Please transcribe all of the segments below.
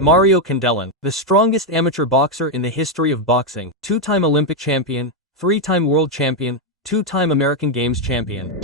Mario Kindelan, the strongest amateur boxer in the history of boxing, two-time Olympic champion, three-time world champion, two-time American Games champion.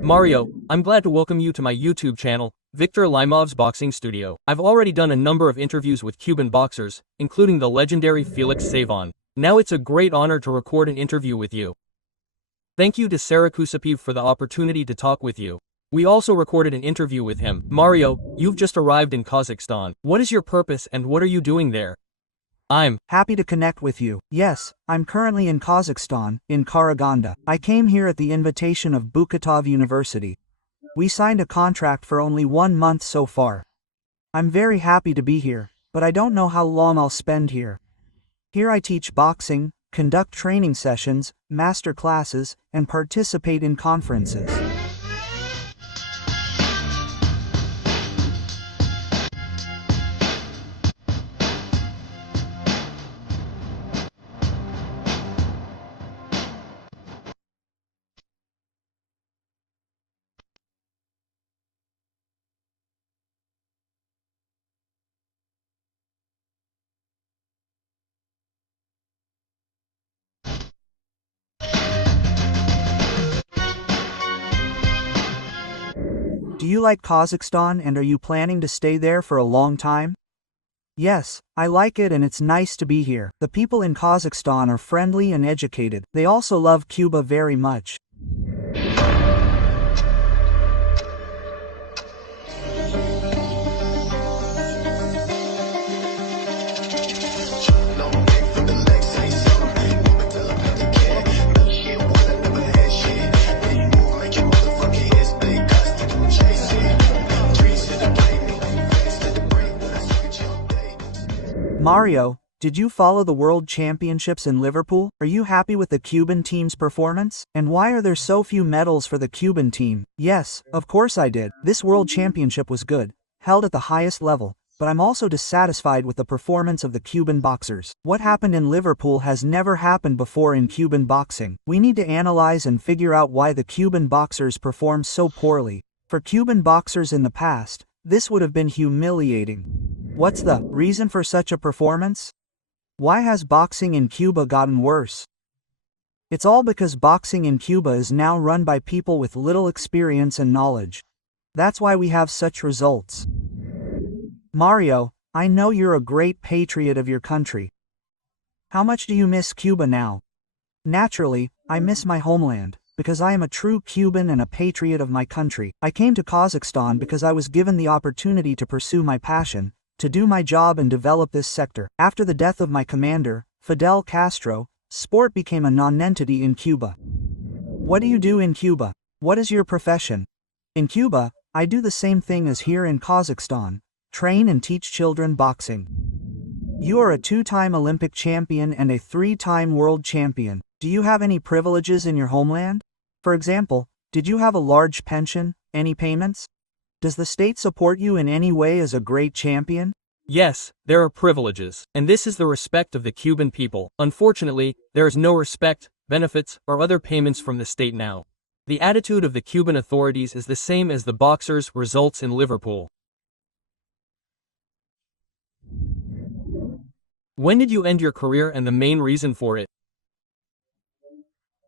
Mario, I'm glad to welcome you to my YouTube channel, Victor Yalimov's Boxing Studio. I've already done a number of interviews with Cuban boxers, including the legendary Felix Savon. Now it's a great honor to record an interview with you. Thank you to Sarah Kusapiv for the opportunity to talk with you. We also recorded an interview with him. Mario, you've just arrived in Kazakhstan. What is your purpose and what are you doing there? I'm happy to connect with you. Yes, I'm currently in Kazakhstan, in Karaganda. I came here at the invitation of Buketov University. We signed a contract for only 1 month so far. I'm very happy to be here, but I don't know how long I'll spend here. Here I teach boxing, conduct training sessions, master classes, and participate in conferences. Do you like Kazakhstan and are you planning to stay there for a long time? Yes, I like it and it's nice to be here. The people in Kazakhstan are friendly and educated. They also love Cuba very much. Mario, did you follow the World Championships in Liverpool? Are you happy with the Cuban team's performance? And why are there so few medals for the Cuban team? Yes, of course I did. This World Championship was good, held at the highest level, but I'm also dissatisfied with the performance of the Cuban boxers. What happened in Liverpool has never happened before in Cuban boxing. We need to analyze and figure out why the Cuban boxers performed so poorly. For Cuban boxers in the past, this would have been humiliating. What's the reason for such a performance? Why has boxing in Cuba gotten worse? It's all because boxing in Cuba is now run by people with little experience and knowledge. That's why we have such results. Mario, I know you're a great patriot of your country. How much do you miss Cuba now? Naturally, I miss my homeland, because I am a true Cuban and a patriot of my country. I came to Kazakhstan because I was given the opportunity to pursue my passion, to do my job and develop this sector. After the death of my commander, Fidel Castro, sport became a non-entity in Cuba. What do you do in Cuba? What is your profession? In Cuba, I do the same thing as here in Kazakhstan, train and teach children boxing. You are a 2-time Olympic champion and a 3-time world champion. Do you have any privileges in your homeland? For example, did you have a large pension, any payments? Does the state support you in any way as a great champion? Yes, there are privileges, and this is the respect of the Cuban people. Unfortunately, there is no respect, benefits, or other payments from the state now. The attitude of the Cuban authorities is the same as the boxers' results in Liverpool. When did you end your career and the main reason for it?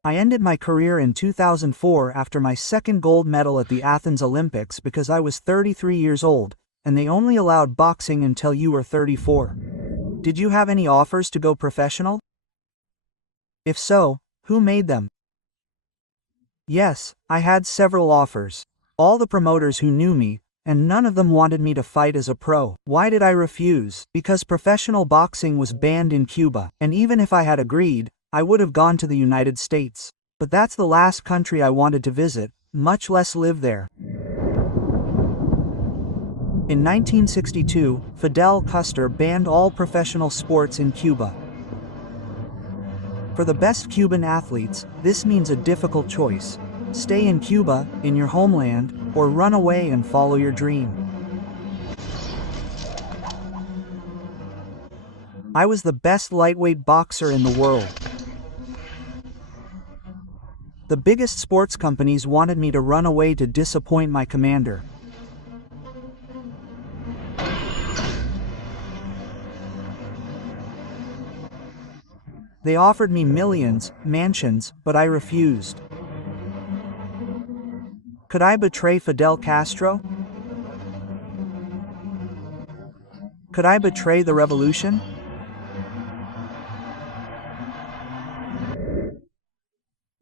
I ended my career in 2004 after my second gold medal at the Athens Olympics because I was 33 years old, and they only allowed boxing until you were 34. Did you have any offers to go professional? If so, who made them? Yes, I had several offers. All the promoters who knew me, and none of them wanted me to fight as a pro. Why did I refuse? Because professional boxing was banned in Cuba, and even if I had agreed, I would have gone to the United States. But that's the last country I wanted to visit, much less live there. In 1962, Fidel Castro banned all professional sports in Cuba. For the best Cuban athletes, this means a difficult choice. Stay in Cuba, in your homeland, or run away and follow your dream? I was the best lightweight boxer in the world. The biggest sports companies wanted me to run away to disappoint my commander. They offered me millions, mansions, but I refused. Could I betray Fidel Castro? Could I betray the revolution?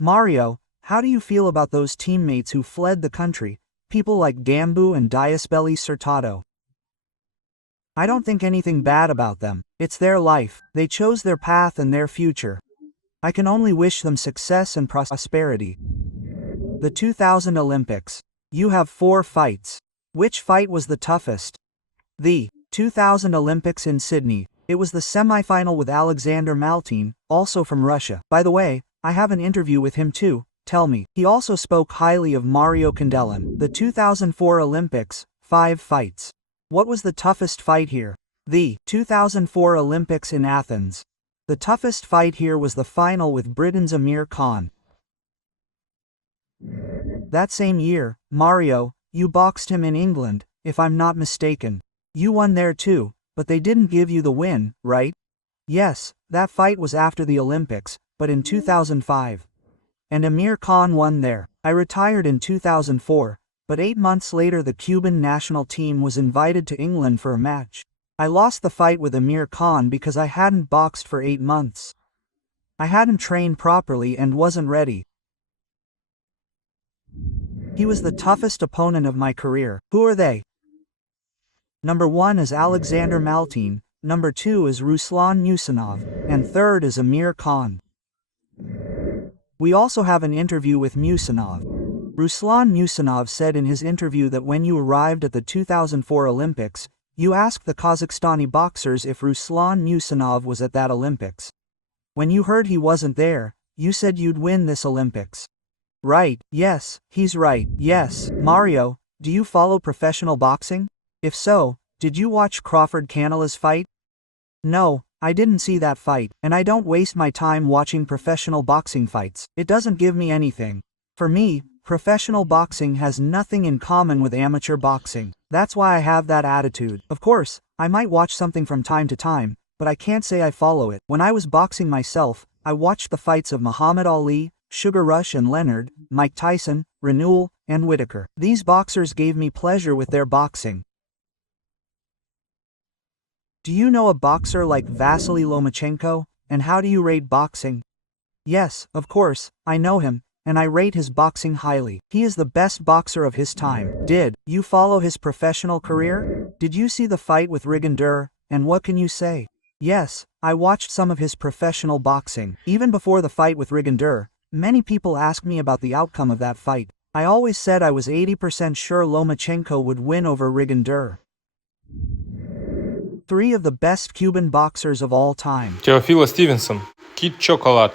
Mario, how do you feel about those teammates who fled the country, people like Gambu and Diasbelli Surtado? I don't think anything bad about them. It's their life. They chose their path and their future. I can only wish them success and prosperity. The 2000 Olympics. You have 4 fights. Which fight was the toughest? The 2000 Olympics in Sydney. It was the semi-final with Alexander Maltin, also from Russia. By the way, I have an interview with him too. Tell me. He also spoke highly of Mario Kindelan. The 2004 Olympics, 5 fights. What was the toughest fight here? The 2004 Olympics in Athens. The toughest fight here was the final with Britain's Amir Khan. That same year, Mario, you boxed him in England, if I'm not mistaken. You won there too, but they didn't give you the win, right? Yes, that fight was after the Olympics, but in 2005. And Amir Khan won there. I retired in 2004, but 8 months later the Cuban national team was invited to England for a match. I lost the fight with Amir Khan because I hadn't boxed for 8 months. I hadn't trained properly and wasn't ready. He was the toughest opponent of my career. Who are they? Number 1 is Alexander Maltin, number 2 is Ruslan Musanov, and third is Amir Khan. We also have an interview with Musanov. Ruslan Musanov said in his interview that when you arrived at the 2004 Olympics, you asked the Kazakhstani boxers if Ruslan Musanov was at that Olympics. When you heard he wasn't there, you said you'd win this Olympics. Right, yes, he's right, yes. Mario, do you follow professional boxing? If so, did you watch Crawford Canelo's fight? No, I didn't see that fight, and I don't waste my time watching professional boxing fights. It doesn't give me anything. For me, professional boxing has nothing in common with amateur boxing. That's why I have that attitude. Of course, I might watch something from time to time, but I can't say I follow it. When I was boxing myself, I watched the fights of Muhammad Ali, Sugar Rush and Leonard, Mike Tyson, Renault, and Whitaker. These boxers gave me pleasure with their boxing. Do you know a boxer like Vasiliy Lomachenko, and how do you rate boxing? Yes, of course, I know him, and I rate his boxing highly. He is the best boxer of his time. Did you follow his professional career? Did you see the fight with Rigondeaux, and what can you say? Yes, I watched some of his professional boxing. Even before the fight with Rigondeaux, many people asked me about the outcome of that fight. I always said I was 80% sure Lomachenko would win over Rigondeaux. 3 of the best Cuban boxers of all time. Теофила Стивенсон. Кит Чоколад.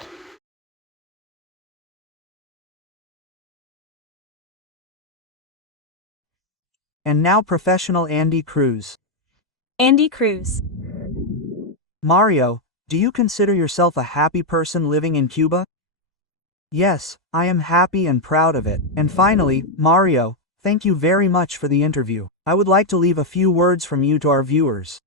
And now professional Andy Cruz. Andy Cruz. Mario, do you consider yourself a happy person living in Cuba? Yes, I am happy and proud of it. And finally, Mario, thank you very much for the interview. I would like to leave a few words from you to our viewers.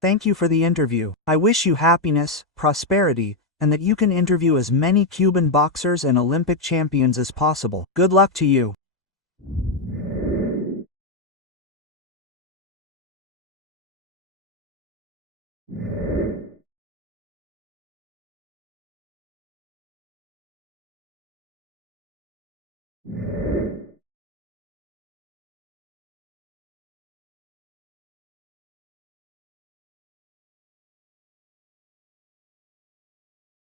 Thank you for the interview. I wish you happiness, prosperity, and that you can interview as many Cuban boxers and Olympic champions as possible. Good luck to you.